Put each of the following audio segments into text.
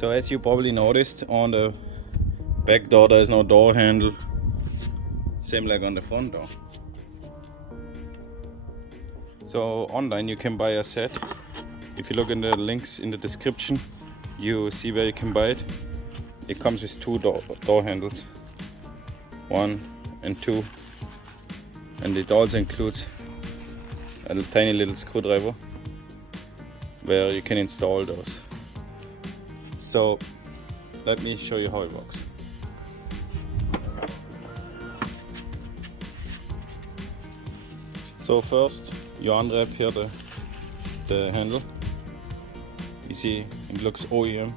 So as you probably noticed, on the back door there is no door handle, same like on the front door. So online you can buy a set. If you look in the links in the description, you see where you can buy it. It comes with two door handles, 1 and 2, and it also includes a tiny little screwdriver where you can install those. So let me show you how it works. So first you unwrap here the handle. You see it looks OEM.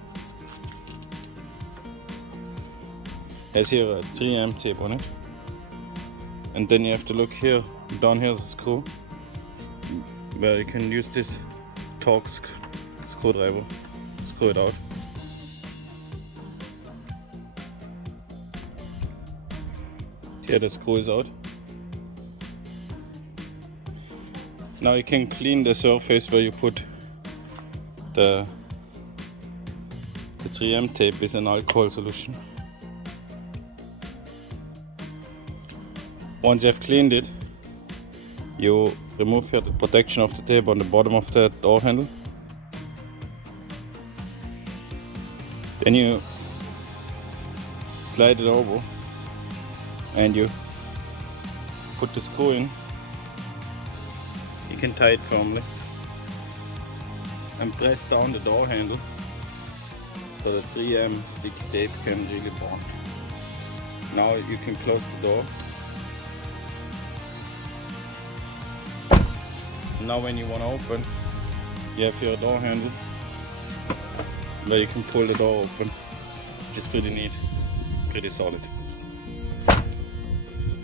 Has here a 3M tape on it. And then you have to look here, down here's a screw where you can use this Torx screwdriver, screw it out. Here the screw is out. Now you can clean the surface where you put the 3M tape with an alcohol solution. Once you have cleaned it, you remove here the protection of the tape on the bottom of the door handle. Then you slide it over and you put the screw in. You can tie it firmly and press down the door handle so the 3M sticky tape can really bond. Now you can close the door. Now when you want to open, you have your door handle where you can pull the door open, which is pretty neat, pretty solid.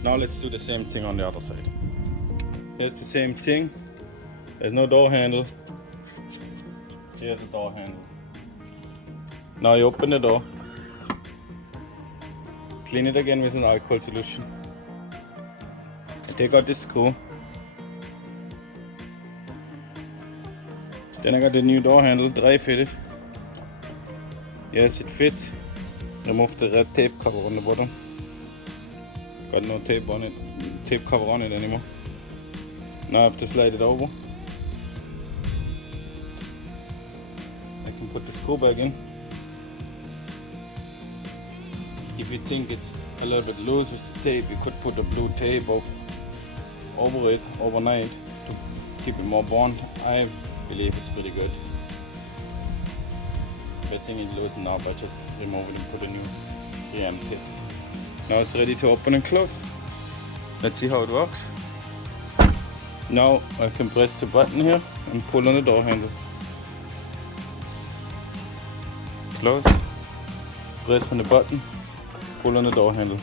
Now let's do the same thing on the other side. Here's the same thing. There's no door handle. Here's the door handle. Now you open the door, clean it again with an alcohol solution. I take out this screw. Then I got the new door handle dry fitted. Yes, it fits. Remove the red tape cover on the bottom. Got no tape cover on it anymore. Now I have to slide it over. I can put the screw back in. If you think it's a little bit loose with the tape, you could put the blue tape over it overnight to keep it more bond. I believe it's pretty good. I think it's loose now, but just remove it and put a new 3M tape. Now it's ready to open and close. Let's see how it works. Now I can press the button here and pull on the door handle. Close. Press on the button, pull on the door handle.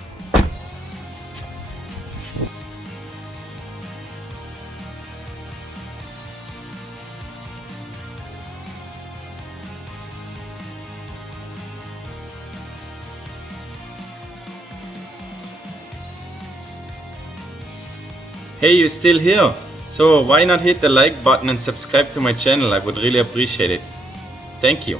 Hey, you're still here? So why not hit the like button and subscribe to my channel? I would really appreciate it. Thank you.